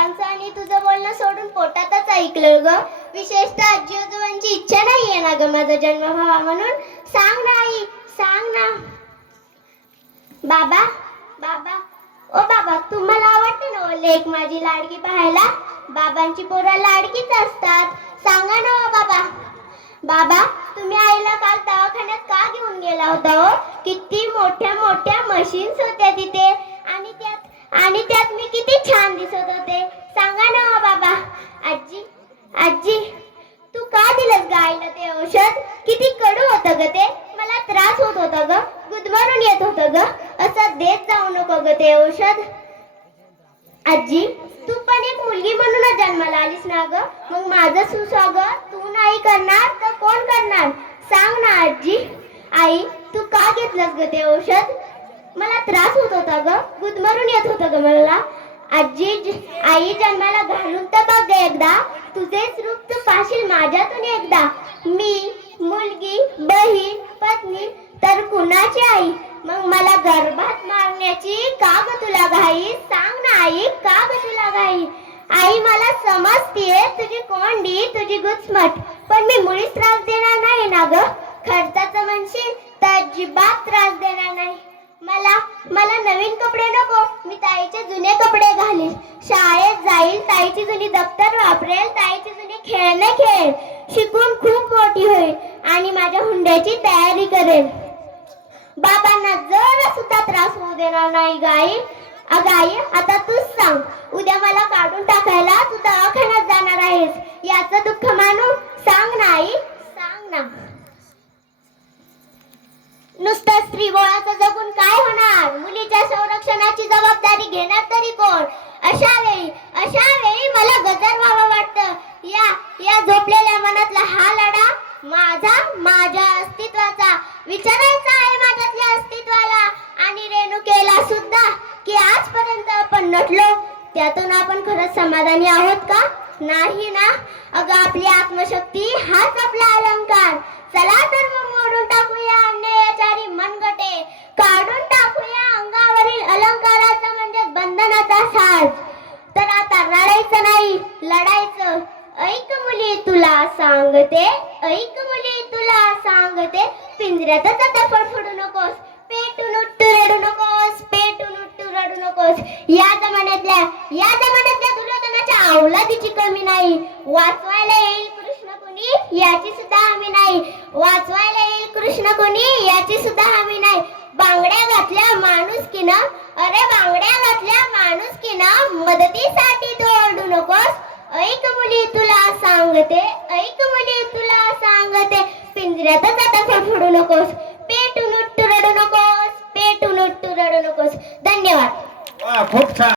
बाबांचं आणि तुझं बोलणं सोडून पोटातच ऐकलं ग. विशेषतः आजी आजोबांची इच्छा नाहीये ना ग माझा जन्म व्हावा म्हणून. सांग ना आई सांग ना. बाबा बाबा. ओ बाबा तुम्हाला आवडते ना ओ लेक माझी लाडकी पाहायला? बाबांची पोरं लाडकीच असतात. सांगा ना बाबा. बाबा तुम्ही आईला काल दवाखान्यात का घेऊन गेला होता हो किती मोठ्या मोठ्या मशीन्स होत्या तिथे. आणि त्यात आणि त्यात मी किती छान दिसत होते सांगा ना हो बाबा आजी आजी तू का दिलंस ग आईला ते औषध किती कडू होतं ग ते? मला त्रास होत होता ग. गुदमरून येत होतं ग. असं देत जाऊ नको ग ते औषध. आजी तू पण एक मुलगी म्हणूनच जन्माला आलीस ना ग? मग माझं सुस्वागत तू नाही करणार तर कोण करणार? सांग ना आजी. आई तू का घेतलंस ग ते औषध? मला त्रास होत होता ग. गुदमरून येत होतं ग मला. आजी आई जन्माला घालून तर बघ ग एकदा. तुझेच रूप तू पाशील माझ्यातून एकदा. मी मुलगी बहीण पत्नी तर कुणाची आई? मग मला गर्भात मारण्याची का ग तुला घाई? सांग ना आई का ग तुला घाई? आई मला समजतीये तुझी कोंडी तुझी गुचमट पण मी मुळीच त्रास देणार नाही ना ग. खर्चाचं म्हणशील तर अजिबात त्रास देणार नाही. मला मला नवीन कपडे नको मी ताईचे जुने कपडे घालीन. शाळेत जाईल ताईची जुनी दप्तर वापरेल ताईची जुनी खेळणे खेळ शिकून खूप मोठी होईल. आणि माझ्या हुंड्याची तयारी करेल बाबांना जरा सुद्धा त्रास होऊ देणार नाही गाई. अगं आता तूच सांग. उद्या मला काढून टाकायला तू दवाखान्यात जाणार आहेस. याचं दुःख मानू सांग ना आई सांग ना नुसतं स्त्रीबोळाचं जगून काय होणार मुलीच्या संरक्षणाची जबाबदारी घेणार तरी कोण अशा वेळी अशा वेळी मला गजर व्हावं वाटतं या या झोपलेल्या मनातला हा लढा माझा माझ्या अस्तित्वाचा विचारायचा आहे माझ्यातल्या अस्तित्वाला. आणि रेणुकेला सुद्धा की आजपर्यंत आपण नटलो त्यातून आपण खरंच समाधानी आहोत का? नाही ना? अगं आपली आत्मशक्ती हाच आपला अलंकार. चला तर मग मोडून टाकूया अन्यायाचारी मनगटे. काढून टाकूया अंगावरील अलंकाराचा म्हणजे बंधनाचा साज. तर आता रडायचं नाही लढायचं. ऐक मुली तुला सांगते ऐक मुली तुला सांगते. पिंजऱ्यातच आता फडफडू नकोस. पेटून उठू रडू नकोस. पेटून उठू रडू नकोस. या जमान्यातल्या या जमान्यातल्या दुर्योधनाच्या अवलादीची कमी नाही. वाचवायला येईल कृष्ण कोणी याची सुद्धा हमी नाही. वाचवायला येईल कृष्ण कोणी याची सुद्धा हमी नाही. बांगड्या घातल्या माणूस की ना अरे बांगड्या घातल्या माणूस की ना मदतीसाठी तू ओरडू नकोस. ऐक मुली तुला सांगते ऐक मुली. पिंजऱ्यातच आता फडफडू नकोस. पेटून उठू रडू नकोस. पेटून उठू रडू नकोस. धन्यवाद. खूप छान.